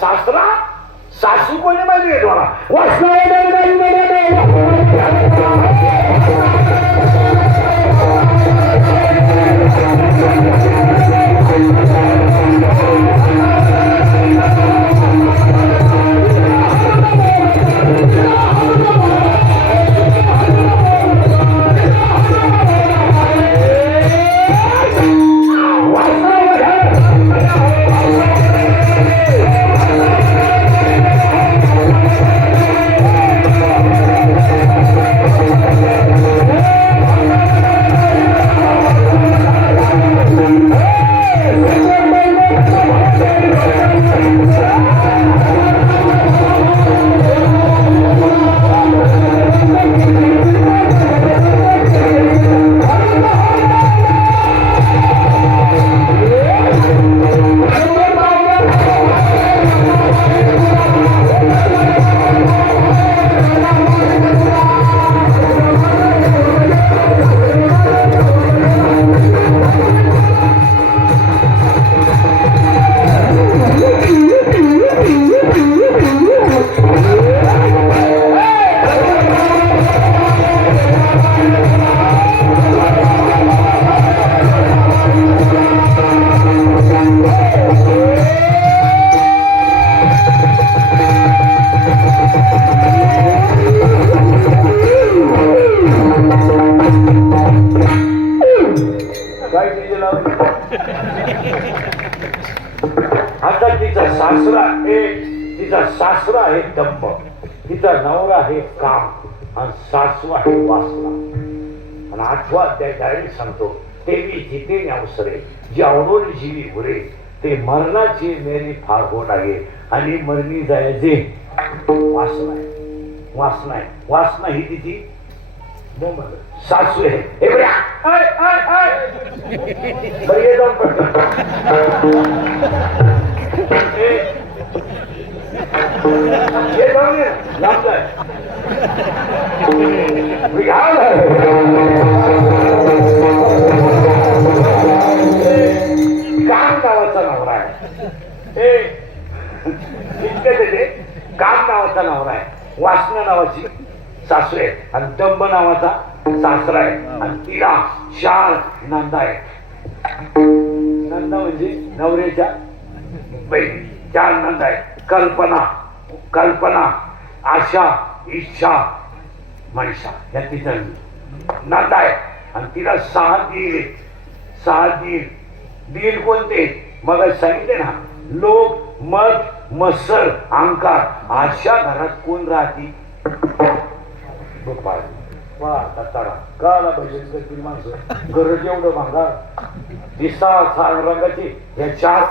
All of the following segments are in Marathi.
सासरा सासू कोणी माहिती आहे तुम्हाला? आता तिचा सासरा आहे दंभ, तिचा नवरा आहे काम आणि सासू आहे वासना. आणि 8वा अध्याय डायरेक्ट सांगतो, तेवी जिते अवसरे जी अवरोल जीवी उरे ते मरणाची मेरी फार होत आहे आणि मरणी जायचे. वासना आहे, वासना आहे, वासना ही तिची सासू आहे. हे बघा बरे जाऊन पडतो काम नावाचा नवरा आहे. काम नावाचा नवरा आहे, वासना नावाची सासू आहे आणि दंभ नावाचा सासरा आहे. आणि तिला 4 नंदा आहे. नंदा म्हणजे नवऱ्याच्या बहिणी. 4 नंदा आहे. कल्पना, आशा, इच्छा, मनशा या तिचा नंदा आहे. आणि तिला 6 दीर. 6 दीर कोणते? मग सांगितले ना, लोक, मध, मत्सर, अहंकार. अशा घरात कोण राहते? माणसं गरज एवढं भांगा दिसा 4 रंगाची या 4.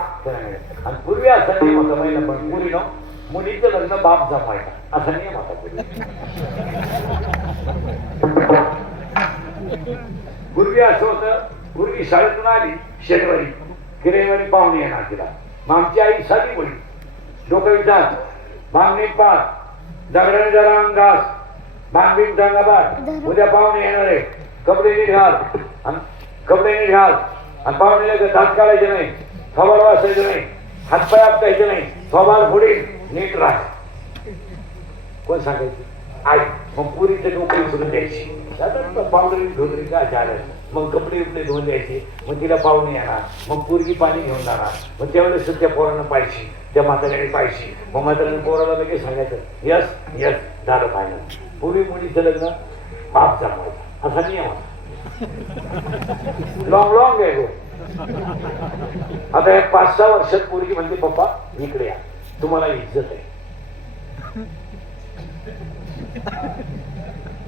आणि पूर्वी असा नियम होता महिला, पण मुली न मुलीचं लग्न बाप जमायचा असा नियम होता पूर्वी. असं होतं, पूर्वी शाळेतून आली शनिवारी की रविवारी पाहुणे येणार तिला. मग आमची आई साधी बोली, डोकं विचार, मागणी पार, दगडाने जरा अंगास, मागणी दंगाबाद, उद्या पाहुणे येणार आहे, कपडे नीट घाल आणि पाहुणे दात काढायचे नाही, थोबाड वाचायचं नाही, हातपाय आपटायचे नाही, थोबाड पुढे नीट राह. कोण सांगायची? आई. मग पुरीचे डोकं विसरून द्यायची, पावडरी धुतरी का झालं. मग कपडे उपडे धुवून द्यायचे. मग तिला पाहुणे येणार, मग पूर्वी पाणी घेऊन जाणार. मग त्यावेळेस त्या पोरांना पाहिजे, त्या म्हाताऱ्याने पाहिजे. मग म्हाताऱ्याने पोराला लगेच सांगायचं, यस झालं फायनल. पूर्वी मुलीचं लग्न बाप जमायचं असा नियम होता. लॉंग आहे. आता 5-6 वर्षात पोरगी म्हणते, पप्पा इकडे या, तुम्हाला इज्जत आहे,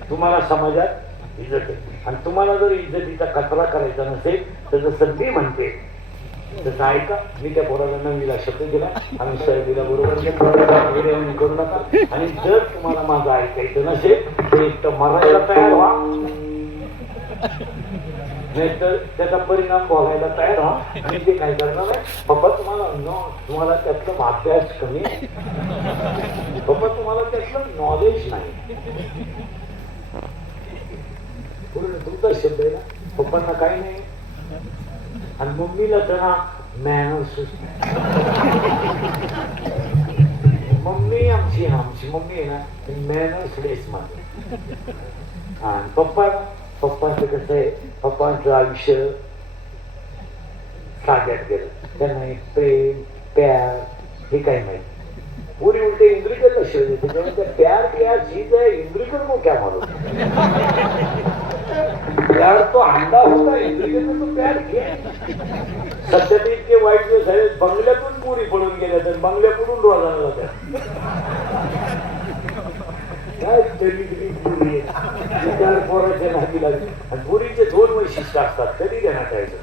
तुम्हाला समाजात इज्जत आहे. आणि तुम्हाला जर इज्जतीचा कचरा करायचा नसेल तर जसं मी म्हणते तसं ऐका. मी त्या पोराला 9वीला शब्द दिला आणि सहलीला बरोबर करू नका. आणि जर तुम्हाला माझं ऐकायचं नसेल तर एक तर मरायला तयार व्हा, नाही तर त्याचा परिणाम बोलायला तयार व्हा. आणि ते काय करणार आहे, पप्पा तुम्हाला त्यातलं अभ्यास कमी, पप्पा तुम्हाला त्यातलं नॉलेज नाही. पूर्ण तुमचा शब्द आहे ना, पप्पांना काही नाही. आणि मम्मीला तर ना मॅनर्स मम्मी आहे ना ती मॅनर्सलेस माझं. आणि पप्पांचं कसं आहे, पप्पांचं आयुष्य साध्यात गेलं. त्यांना एक प्रेम प्यार हे काही माहिती. पूरी उलटे इंद्रिकल शोध देते, त्यामुळे त्या प्यार प्यार चीज है इंद्रिकल को क्या मालूम. प्यार तो अंडा होता, इंद्रिकल तो प्यार घे. सध्या ते इतके वाईट दिवस आहे, बंगल्यातून पुरी पडून गेल्या तर बंगल्याकडून रोजाला जात्या. काय तरी पुरी चार पोराच्या नादी लागली. आणि पुरीचे 2 वैशिष्ट्य असतात, कधी देण्यात यायचं.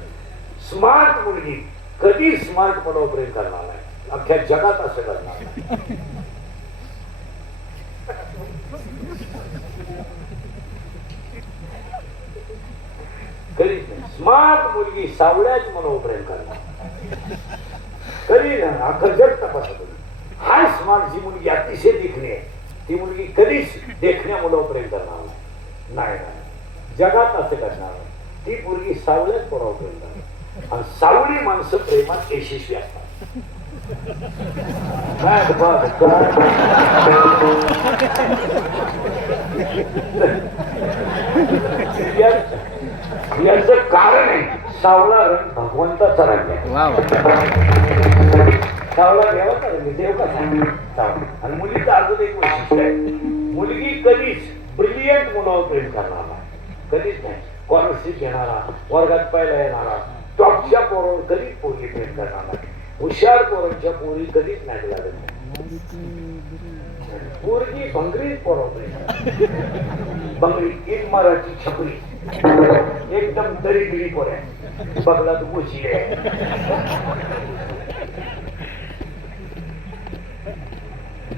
स्मार्ट मुलगी कधी स्मार्ट पडाव प्रेम करणार नाही, अख्ख्या जगात असं करणार नाही. कधीच नाही. स्मार्ट मुलगी सावळ्याच मनावर प्रेम करणार कधी नाही. अख्खं जग तपासत. हाय स्मार्ट जी मुलगी अतिशय देखणी आहे, ती मुलगी कधीच देखण्या मुलावर प्रेम करणार नाही. जगात असं करणार नाही. ती मुलगी सावळ्याच पडाव प्रेम करणार. आणि सावळी माणसं प्रेमात यशस्वी असतात. याच कारण आहे सावळा रंग भगवंताचा रंग आहे. सावळा देवाचा रंग, देव का सांग. आणि मुलीचं अजून एक वैशिष्ट्य आहे, मुलगी कधीच ब्रिलियंट मुलावर प्रेम करणार नाही, कधीच नाही. स्कॉलरशिप घेणारा, वर्गात पहिला येणारा, टॉपच्या पोरावर कधीच पोरगी प्रेम करणार नाही. हुशार पोरांच्या पोरी कधीच नाही लागत नाही. पोरगी भंगरीच पोरावर बंगरी एक मराठी छपरी एकदम दरिद्री पोर आहे, बघला तू गोशी आहे.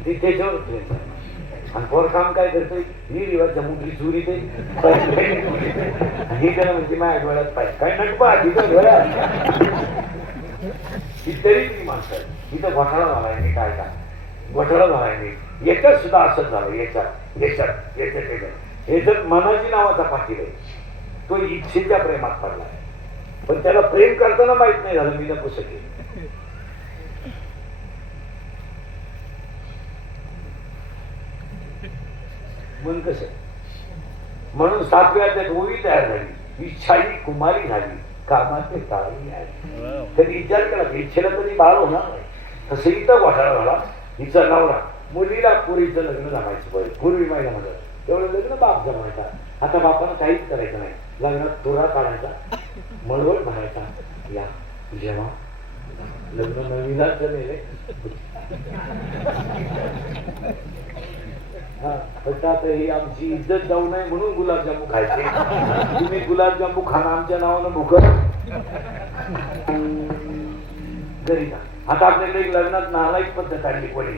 ती त्याच्यावर प्रेम. आणि पोर काम काय करतोय, ही रिवाजच्या मुलगी चोरी ते ही त्याला म्हणजे माझ्या डोळ्यात पाहिजे काय नटपा तिथं डोळ्यात. ही दरिद्री माणसं आहे. तिथं घोटाळा झालाय मी, काय घोटाळा झालाय मी. याच्यात सुद्धा असंच झालं. याच्यात हे जर मनाची नावाचा पाटील आहे, तो इच्छेच्या प्रेमात पडलाय, पण त्याला प्रेम करताना माहित नाही झालं मी नको शकेल. मन कसं म्हणून 7व्या त्यात ओवी तयार झाली, इच्छाई कुमारी झाली, कामाचे ताळी आली. कधी विचार करा, इच्छेला कधी बाळ होणार नाही. तसं इथं घोटाळा झाला. हिचा नवरा मुलीला पुरीचं लग्न जमायचं बरं, पूर्वी महिला म्हणत तेवढं लग्न बाप जमायचा. आता बापानं काहीच करायचं नाही, लग्नात तुरा काढायचा, मळवट भरायचा. या जेव्हा लग्न नवीनच नेले फक्त आता ही आमची इज्जत जाऊ नये म्हणून गुलाबजामू खायचे. तुम्ही गुलाबजामू खाणं आमच्या नावानं भुकर घरी का. आता आपल्याकडे एक लग्नात नालायक पद्धत आणली पडली.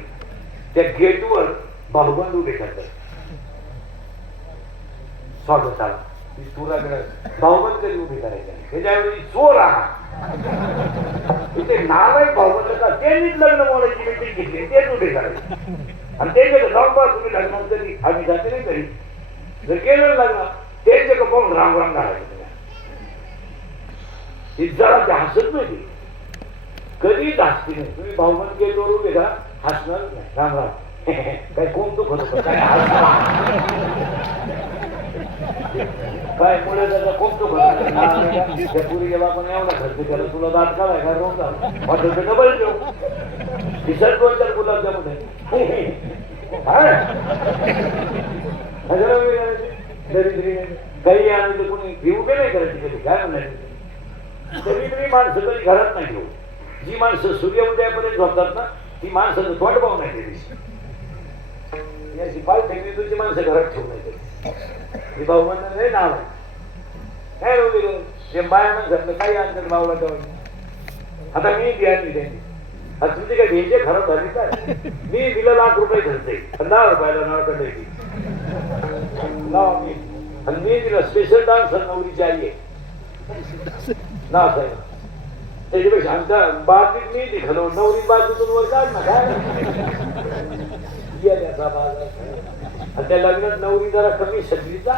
त्या गेटवर भाऊबंद उभे करतात स्वागताला. तुराकडे भाऊबंद कधी उभे करायचे, त्याच्यावेळी चोर आणा. इथे नालायक भाऊबंद का त्यांनीच लग्न मोडायची मीटिंग घेतली, तेच उभे करायचे. आणि ते जाऊन बा तुम्ही लग्नात कधी आम्ही जाते नाही कधी, जर गेलं लग्न त्यांचे का पाहून राम राम घालायचे. जरा ते हसत नाही, कधीच हसती नाही. तुम्ही भाऊबंद गेटवर उभे करा, हसणार नाही. राम राम काय कोण तो खरं काय काय मुळे त्याचा कोण तो त्या पुरी गेला पण एवढा खर्च केला, तुला दात काढाय का रोग झाला वाटत डबल देऊ. किशोर 2-4 गुलाबजामुन आहे दरिद्री काही आणायचं कोणी घेऊ बी नाही करायची कधी. काय म्हणायचं, दरिद्री माणसं कधी घरात नाही घेऊ. जी माणसं सूर्य उदयापर्यंत झोपतात ना, ती माणसं तोंड पाहू नाही दिली. याची पाय फेकली तुझी माणसं घरात ठेवू नाही. भाऊ म्हणणार नाव आहे काय रोग ते बाया म्हणतात काही आणतात भाऊला तेव्हा. आता मी द्यानी त्यांनी तुमची काय घ्यायचे खरं झाली काय. मी दिलं ₹1,00,000 खर्च 10 रुपयाला नाव काढायची नाव मी. आणि मी दिलं स्पेशल डान्स नवरीची आई आहे नाव साहेब. त्याच्यापेक्षा आमच्या बाजूत मी दिखलो नवरी बाजूतून वर काढ ना काय. त्या लग्नात नवरी जरा कमी सजलीचा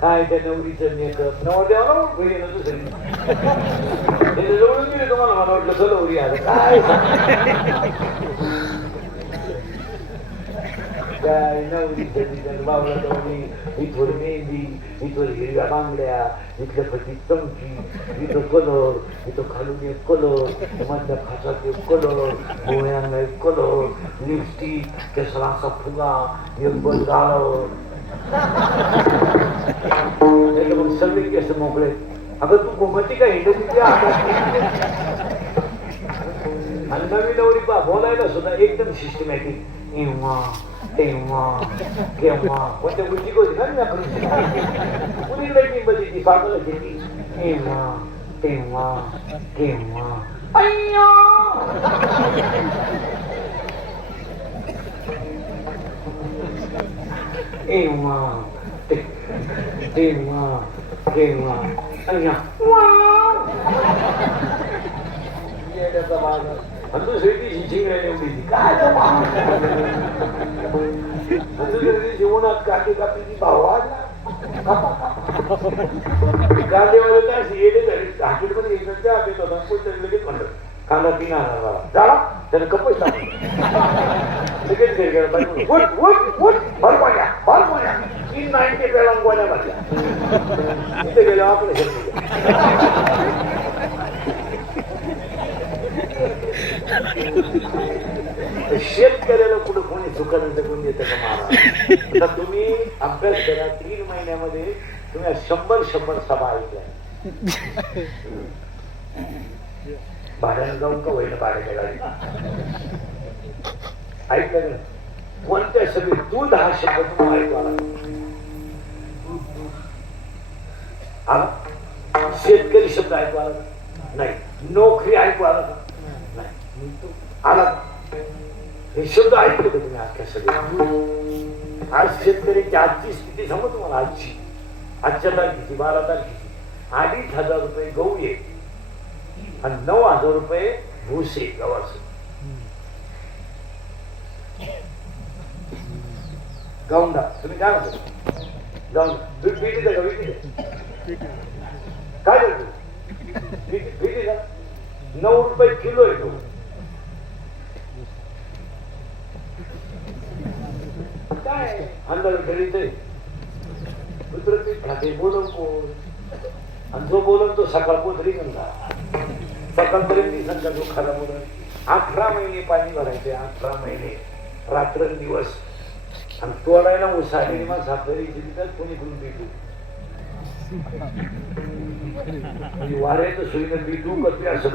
काय त्या नवरीचं मेकअप नवरदेवाला घरी ना दुसरी त्याच्या जवळून गेले. तुम्हाला मला वाटलं नवरी आलं काय. काय नवरी बावला नवरी इथवर मेहंदी इथवर हिरव्या बांगड्या इथल्या फटी चमकी इथं कलर इथं खालून एक कलर मधल्या खासात एक कलर डोळ्यांना एक कलर लिपस्टिक केसाला असा फुगा एक बस गाळव मग सगळे केस मोकळे अगं तू घुमती का हिंडती आणि नवीन नवरी पा बोलायला सुद्धा एकदम सिस्टमॅटिक तेव्हा तेव्हा केव्हा कोणत्या गोष्टी होती ना कुणीकडे टिंबली ती पागल घेतली तेव्हा तेव्हा केव्हा अय्या तेव्हा तेव्हा केव्हा अय्या दुसरी दिवशी शिंगड्या एवढी काय जीवनात काठी कापीची भाव वाढला कांदेवाले काय येडे झाले हाकीत पण येतात त्या आपले लगेच म्हणतात कांदा पिना झाला त्याने कपच टाकली लगेच घरी गेला भरपाड्या 390 पेला गोण्या भरल्या तिथे गेल्या आपलं शेतकऱ्याला कुठं कोणी चुकायला कोण देतं का महाराज आता तुम्ही अभ्यास करा 3 महिन्यामध्ये तुम्ही 100 सभा ऐकल्या भाड्यानं जाऊन का होईना भाड्याच्या गाडी ऐकलं ना कोणत्या सभेत तू 10 शब्द तुम्हाला ऐकू आला शेतकरी शब्द ऐकू आला नाही नोकरी ऐकू आला नाही आला हे शब्द ऐकले का तुम्ही आजच्या सगळ्या आज शेतकऱ्याची आजची स्थिती समज तुम्हाला आजच्या तारखेची 12 तारखेची 2,500 रुपये गहू आहे आणि 9,000 रुपये भूसे गव्हाचं गौंडा तुम्ही काय म्हणतो गौंडा भेटी का भेटी काय करतो भेटी का 9 रुपये किलो आहे गहू काय अंदाज घरीच बोलून कोण आणि जो बोलून तो सकाळ पोतरी म्हणला सकाळपर्यंत संध्या जो खाला बोलून 18 महिने पाणी भरायचे 18 महिने रात्र दिवस आणि तोडायला उसाडली मग साखरी तर कोणी करून भेटू वाऱ्याचं सोयीनं भेटू करते असं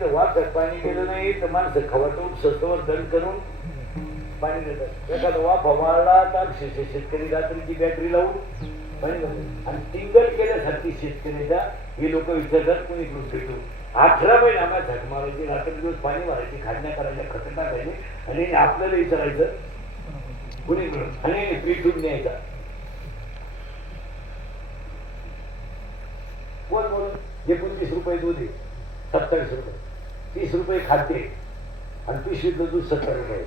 तर वाटत पाणी गेलं नाही तर माणसं खवाटून स्वस्तवर दंड करून पाणी देतात एखादा वाफा मारला तर शेतकरी रात्रीची बॅटरी लावून पाणी घालतात आणि टिंगल केल्यासारखी शेतकऱ्याच्या हे लोक विचारतात कोणी करून भेटू 18 महिने आम्हाला झक मारायची रात्री दिवस पाणी मारायची खाडण्या करायच्या खत टाकायचे आणि आपल्याला विचारायचं कुणी मिळून आणि पेटून न्यायचा कोण बोलून 29 रुपये दूध आहे 27 रुपये 30 रुपये खाद्य आणि पिशवीतलं दूध 70 रुपये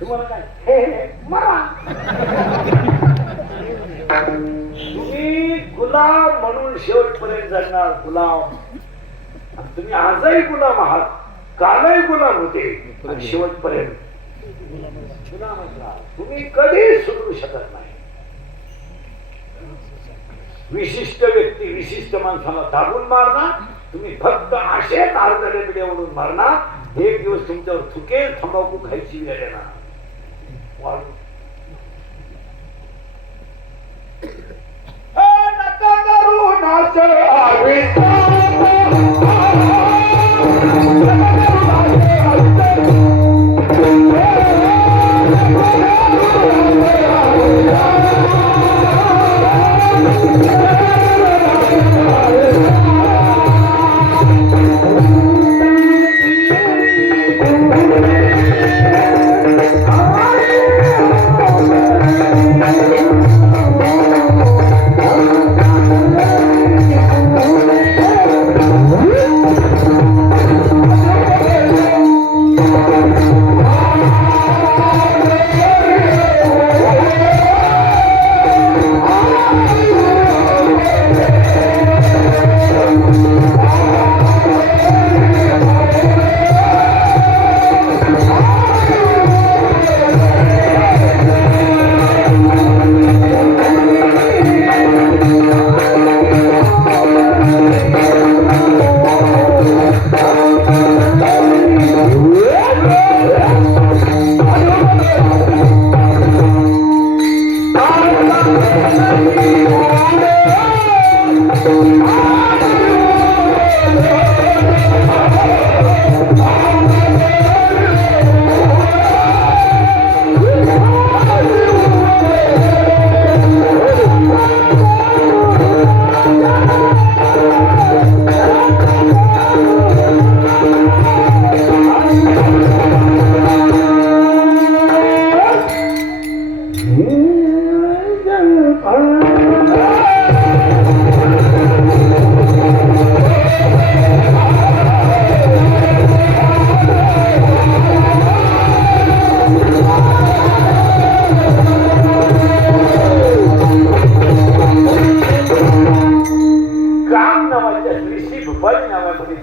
तुम्हाला काय तुम्ही गुलाम म्हणून शेवटपर्यंत जगणार गुलाम तुम्ही आजही गुलाम आहात कालही गुलाम होते शेवटपर्यंत तुम्ही कधी सुधरू शकत नाही विशिष्ट व्यक्ती विशिष्ट माणसाला दाबून मारणार तुम्ही फक्त असेच अर्धले बिड्यावरून मारणार एक दिवस तुमच्यावर थुकेल तंबाखू खायची वेळ येणार नका करू नाच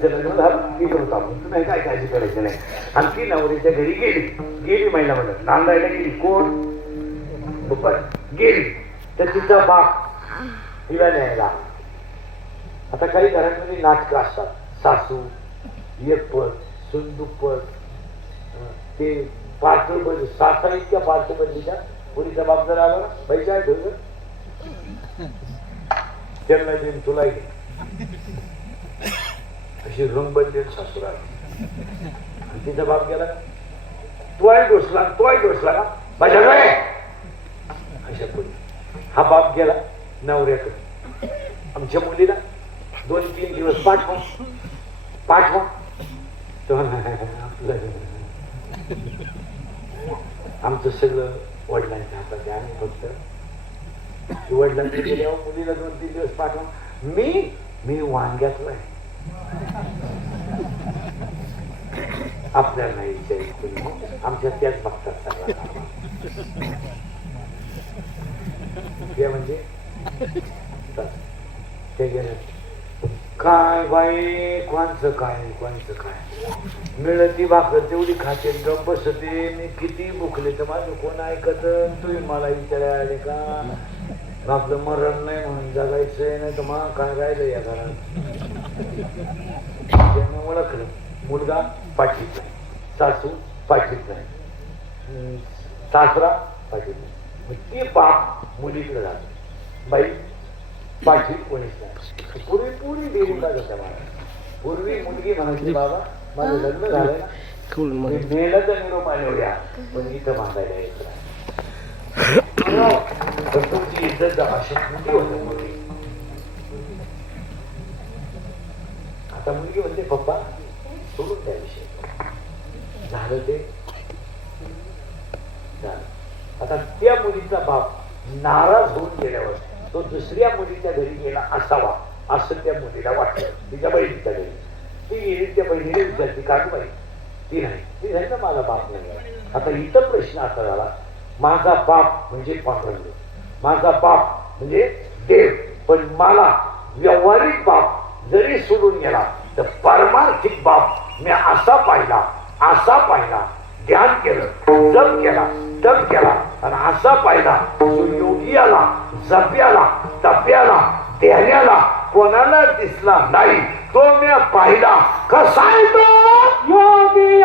तिचं लग्न झालं गेलो होतो आपण तुम्ही काय काळजी करायची नाही. आणि ती नवरीच्या घरी गेली महिला म्हणत नांदायला गेली. कोण दुपारी गेली तर तिचा बाप तिला न्यायला. आता काही घरांमध्ये नाटकं असतात. सासू एकपद सुंदुपद ते पार्श्वबंदी सासरा इतक्या पार्श्वबंदीच्या पुरीचा बाप जर आला ना बाई काय ठेवलं त्यांना देऊन तुला घे अशी रंगबंदी सासूरा. आणि तिचा बाप गेला तोय घोसला का माझ्या काय अशा पुरी. हा बाप गेला नवऱ्याकडे. आमच्या मुलीला 2-3 दिवस पाठवा तो आपलं आमचं सगळं वडिलांच्या हातात आहे. आम्ही फक्त वडिलांकडे गेल्यावर मुलीला 2-3 दिवस पाठवा. मी वांग्यातला आहे. आपल्याला नाही विचारित आमच्या त्याच बघतात सगळं ते म्हणजे ते गेलं काय बाई कोणचं काय मिळती भाकर तेवढी खाते गप बसते. मी किती भुकले तर माझं कोण ऐकत. तुम्ही मला विचारायला आले का आपलं मरण नाही म्हणून जगायचंय नाही तर मग काय राहिलं या घरात. त्यानं ओळखलं मुलगा पाठीत नाही सासू पाठीत नाही सासरा पाठीत नाही. ते बाप मुलीकडे जातो बाई पाठी कोणीच नाही. पुरी देवीला जाता मला. पूर्वी मुलगी म्हणायची बाबा माझं लग्न झालं ना मेला तर निरोप आल्या पण इथं बांधायला यायचं तुमची इज्जत अशी कुठे होत मुलगी. आता मुलगी म्हणते पप्पा सोडून त्या विषय झालं ते झालं. आता त्या मुलीचा बाप नाराज होऊन गेल्यावर तो दुसऱ्या मुलीच्या घरी गेला असावा असं त्या मुलीला वाटलं. तिच्या बहिणीच्या घरी ती गेली. त्या बहिणीने विचारली का बाई ती नाही ना माझा बाप नाही. आता इथं प्रश्न असा झाला माझा बाप म्हणजे पांडुरंग माझा बाप म्हणजे देव पण मला व्यावहारिक बाप जरी सोडून गेला तर पारमार्थिक बाप मी असा पाहिला ध्यान केलं जप केला तप केला आणि असा पाहिला जो योगी आला जप्याला तप्याला ध्यानाला कोणाला दिसला नाही तो मी पाहिला. कसा आहे तो योगी